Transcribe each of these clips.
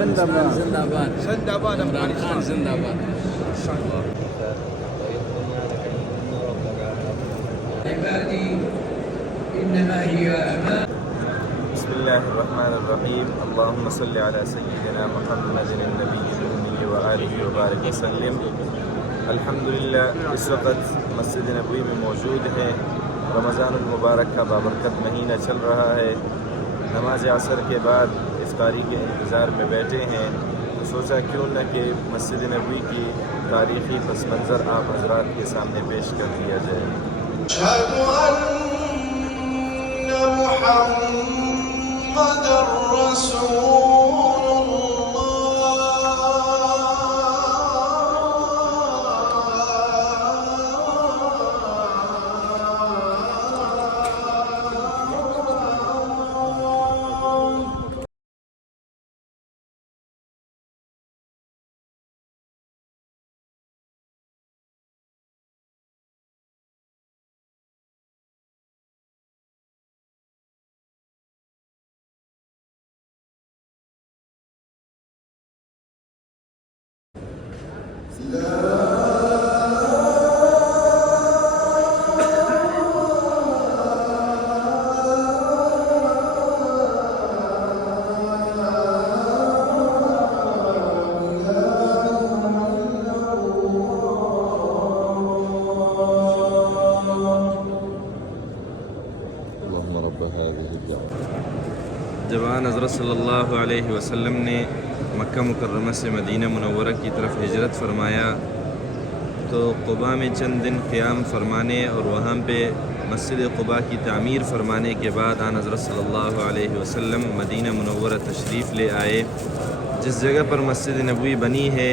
زنداباد زنداباد افغانستان زنداباد. عبادي انما هي اعمال. بسم الله الرحمن الرحیم اللهم صل علی سیدنا محمد النبی الأمی وآلہ وبارک وسلم. الحمدللہ اس وقت مسجد نبوی میں موجود ہیں. رمضان المبارک کا بابرکت مہینہ چل رہا ہے. نماز عصر کے بعد افطاری کے انتظار میں بیٹھے ہیں. تو سوچا کیوں نہ کہ مسجد نبوی کی تاریخی پس منظر آپ حضرات کے سامنے پیش کر دیا جائے. أشهد أن محمد رسول جب آن حضرت صلی اللہ علیہ وسلم نے مکہ مکرمہ سے مدینہ منورہ کی طرف ہجرت فرمایا تو قباء میں چند دن قیام فرمانے اور وہاں پہ مسجد قباء کی تعمیر فرمانے کے بعد آن حضرت صلی اللہ علیہ وسلم مدینہ منورہ تشریف لے آئے. جس جگہ پر مسجد نبوی بنی ہے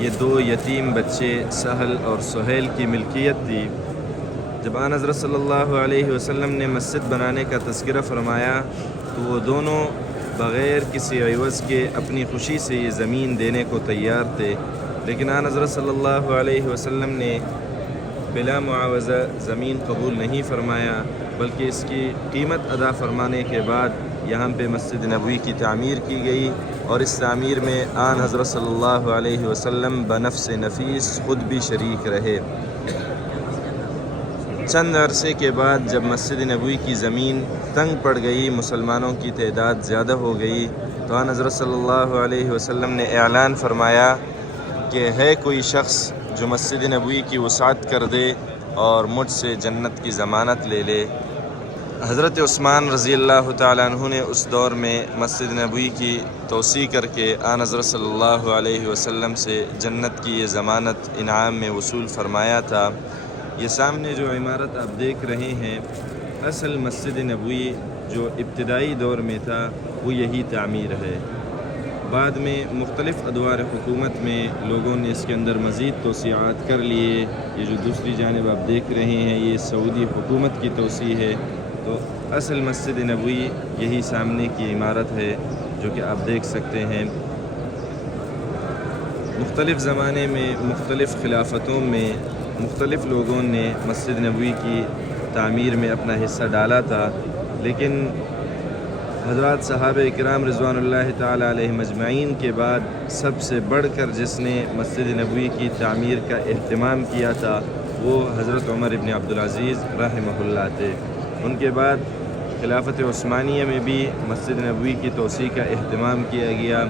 یہ دو یتیم بچے سہل اور سہیل کی ملکیت تھی. جب آن حضرت صلی اللہ علیہ وسلم نے مسجد بنانے کا تذکرہ فرمایا تو وہ دونوں بغیر کسی عوض کے اپنی خوشی سے یہ زمین دینے کو تیار تھے. لیکن آن حضرت صلی اللہ علیہ وسلم نے بلا معاوضہ زمین قبول نہیں فرمایا بلکہ اس کی قیمت ادا فرمانے کے بعد یہاں پہ مسجد نبوی کی تعمیر کی گئی اور اس تعمیر میں آن حضرت صلی اللہ علیہ وسلم بنفس نفیس خود بھی شریک رہے. چند عرصے کے بعد جب مسجد نبوی کی زمین تنگ پڑ گئی، مسلمانوں کی تعداد زیادہ ہو گئی، تو آن حضرت صلی اللہ علیہ وسلم نے اعلان فرمایا کہ ہے کوئی شخص جو مسجد نبوی کی وسعت کر دے اور مجھ سے جنت کی ضمانت لے لے. حضرت عثمان رضی اللہ تعالیٰ عنہ نے اس دور میں مسجد نبوی کی توسیع کر کے آن حضرت صلی اللہ علیہ وسلم سے جنت کی یہ ضمانت انعام میں وصول فرمایا تھا. یہ سامنے جو عمارت آپ دیکھ رہے ہیں اصل مسجد نبوی جو ابتدائی دور میں تھا وہ یہی تعمیر ہے. بعد میں مختلف ادوار حکومت میں لوگوں نے اس کے اندر مزید توسیعات کر لیے. یہ جو دوسری جانب آپ دیکھ رہے ہیں یہ سعودی حکومت کی توسیع ہے. تو اصل مسجد نبوی یہی سامنے کی عمارت ہے جو کہ آپ دیکھ سکتے ہیں. مختلف زمانے میں مختلف خلافتوں میں مختلف لوگوں نے مسجد نبوی کی تعمیر میں اپنا حصہ ڈالا تھا، لیکن حضرات صحابہ اکرام رضوان اللہ تعالی علیہ مجمعین کے بعد سب سے بڑھ کر جس نے مسجد نبوی کی تعمیر کا اہتمام کیا تھا وہ حضرت عمر ابن عبدالعزیز رحمہ اللہ تھے. ان کے بعد خلافت عثمانیہ میں بھی مسجد نبوی کی توسیع کا اہتمام کیا گیا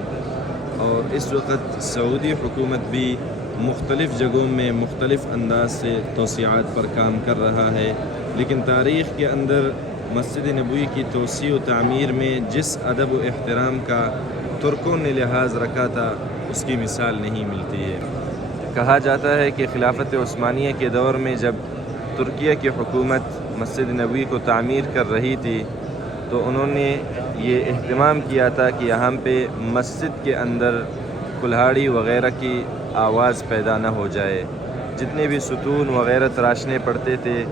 اور اس وقت سعودی حکومت بھی مختلف جگہوں میں مختلف انداز سے توسیعات پر کام کر رہا ہے. لیکن تاریخ کے اندر مسجد نبوی کی توسیع و تعمیر میں جس ادب و احترام کا ترکوں نے لحاظ رکھا تھا اس کی مثال نہیں ملتی ہے. کہا جاتا ہے کہ خلافت عثمانیہ کے دور میں جب ترکیہ کی حکومت مسجد نبوی کو تعمیر کر رہی تھی تو انہوں نے یہ اہتمام کیا تھا کہ یہاں پہ مسجد کے اندر کلہاڑی وغیرہ کی آواز پیدا نہ ہو جائے. جتنے بھی ستون وغیرہ تراشنے پڑتے تھے،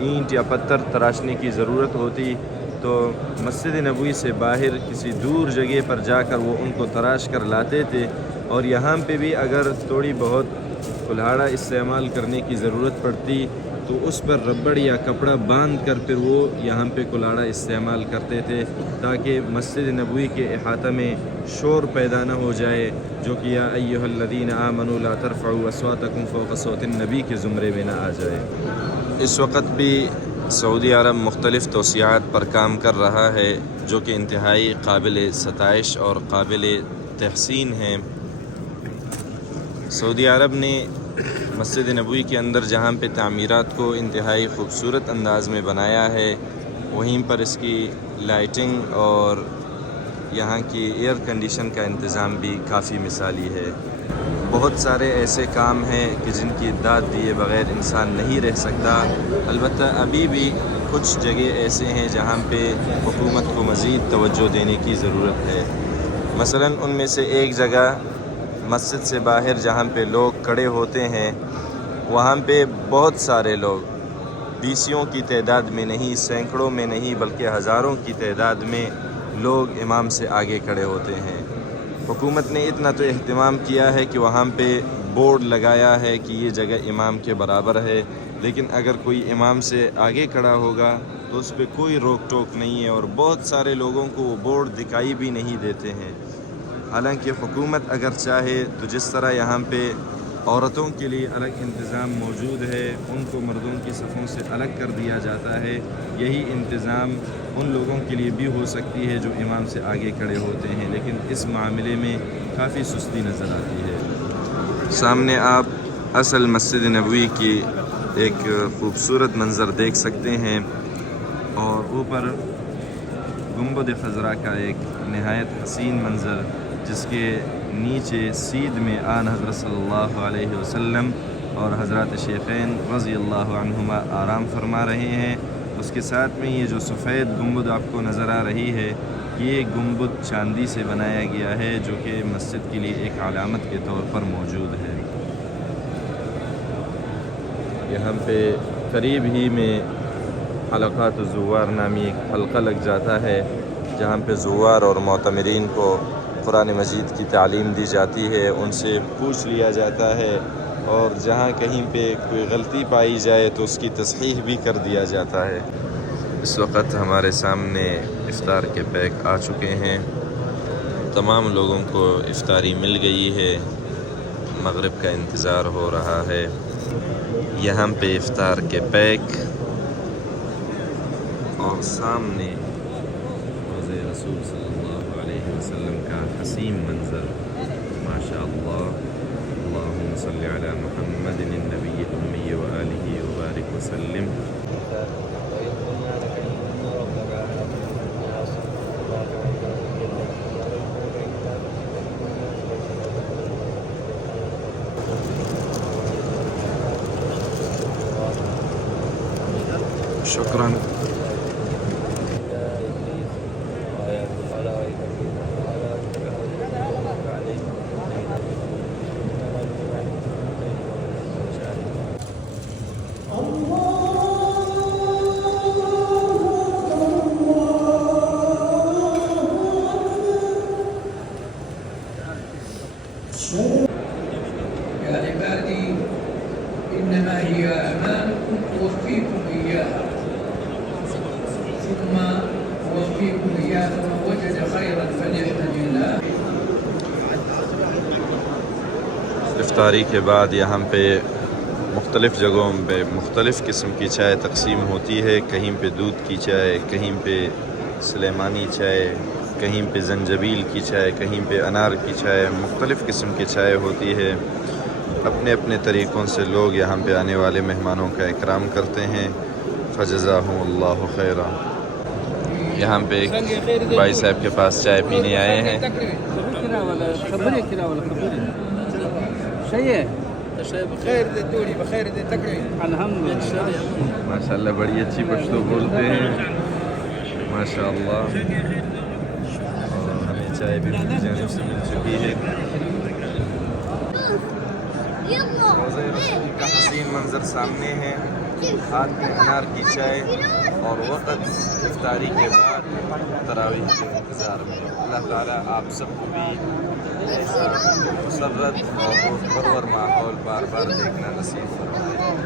اینٹ یا پتھر تراشنے کی ضرورت ہوتی تو مسجد نبوی سے باہر کسی دور جگہ پر جا کر وہ ان کو تراش کر لاتے تھے. اور یہاں پہ بھی اگر تھوڑی بہت کلہاڑا استعمال کرنے کی ضرورت پڑتی تو اس پر ربڑ یا کپڑا باندھ کر پھر وہ یہاں پہ کلہاڑا استعمال کرتے تھے تاکہ مسجد نبوی کے احاطہ میں شور پیدا نہ ہو جائے، جو کہ یا ایھا الذین آمنوا لا ترفعوا اصواتکم فوق صوت النبی کے زمرے میں نہ آ جائے۔ اس وقت بھی سعودی عرب مختلف توسیعات پر کام کر رہا ہے جو کہ انتہائی قابل ستائش اور قابل تحسین ہیں۔ سعودی عرب نے مسجد نبوی کے اندر جہاں پہ تعمیرات کو انتہائی خوبصورت انداز میں بنایا ہے، وہیں پر اس کی لائٹنگ اور یہاں کی ایئر کنڈیشن کا انتظام بھی کافی مثالی ہے۔ بہت سارے ایسے کام ہیں کہ جن کی داد دیے بغیر انسان نہیں رہ سکتا، البتہ ابھی بھی کچھ جگہ ایسے ہیں جہاں پہ حکومت کو مزید توجہ دینے کی ضرورت ہے۔ مثلاً ان میں سے ایک جگہ مسجد سے باہر جہاں پہ لوگ کھڑے ہوتے ہیں، وہاں پہ بہت سارے لوگ، بیسیوں کی تعداد میں نہیں، سینکڑوں میں نہیں، بلکہ ہزاروں کی تعداد میں لوگ امام سے آگے کھڑے ہوتے ہیں۔ حکومت نے اتنا تو اہتمام کیا ہے کہ وہاں پہ بورڈ لگایا ہے کہ یہ جگہ امام کے برابر ہے، لیکن اگر کوئی امام سے آگے کھڑا ہوگا تو اس پہ کوئی روک ٹوک نہیں ہے، اور بہت سارے لوگوں کو وہ بورڈ دکھائی بھی نہیں دیتے ہیں۔ حالانکہ حکومت اگر چاہے تو جس طرح یہاں پہ عورتوں کے لیے الگ انتظام موجود ہے، ان کو مردوں کی صفوں سے الگ کر دیا جاتا ہے، یہی انتظام ان لوگوں کے لیے بھی ہو سکتی ہے جو امام سے آگے کھڑے ہوتے ہیں، لیکن اس معاملے میں کافی سستی نظر آتی ہے۔ سامنے آپ اصل مسجد نبوی کی ایک خوبصورت منظر دیکھ سکتے ہیں، اور اوپر گنبد خضرا کا ایک نہایت حسین منظر، جس کے نیچے سیدھ میں آن حضرت صلی اللہ علیہ وسلم اور حضرات شیخین رضی اللہ عنہما آرام فرما رہے ہیں۔ اس کے ساتھ میں یہ جو سفید گنبد آپ کو نظر آ رہی ہے، یہ گنبد چاندی سے بنایا گیا ہے، جو کہ مسجد کے لیے ایک علامت کے طور پر موجود ہے۔ یہاں پہ قریب ہی میں حلقات الزوار نامی ایک حلقہ لگ جاتا ہے، جہاں پہ زوار اور معتمرین کو قرآن مجید کی تعلیم دی جاتی ہے، ان سے پوچھ لیا جاتا ہے، اور جہاں کہیں پہ کوئی غلطی پائی جائے تو اس کی تصحیح بھی کر دیا جاتا ہے۔ اس وقت ہمارے سامنے افطار کے پیک آ چکے ہیں، تمام لوگوں کو افطاری مل گئی ہے، مغرب کا انتظار ہو رہا ہے۔ یہاں پہ افطار کے پیک اور سامنے روضہ رسول صلی اللہ علیہ وسلم کا حسین منظر، ماشاء اللہ۔ اللہم صلی علی محمد النبی الامی وآلہ وبارک وسلم۔ شکراً۔ يا عبادي إنما هي أعمالكم أوفيكم إياها ثم أوفيكم إياها فمن وجد خيرا فليحمد الله۔ افطاری کے بعد یہاں پہ مختلف جگہوں پہ مختلف قسم کی چائے تقسیم ہوتی ہے، کہیں پہ دودھ کی چائے، کہیں پہ سلیمانی چائے، کہیں پہ زنجبیل کی چائے، کہیں پہ انار کی چائے، مختلف قسم کی چائے ہوتی ہے۔ اپنے اپنے طریقوں سے لوگ یہاں پہ آنے والے مہمانوں کا اکرام کرتے ہیں، فجزاہم اللہ خیرا۔ یہاں پہ ایک بھائی صاحب کے پاس چائے پینے آئے ہیں۔ ماشاء اللہ بڑی اچھی پشتو بولتے ہیں، ماشاء اللہ، اور ہمیں چائے بھی ان کی جانب سے مل چکی ہے۔ روضہ رسول کا حسین منظر سامنے ہے، ہاتھ میں انار کی چائے اور وقت افطاری کے بعد تراویح کے انتظار میں. اللہ تعالیٰ آپ سب کو بھی ایسا مسرت اور پرور ماحول بار بار دیکھنا نصیب فرمائے.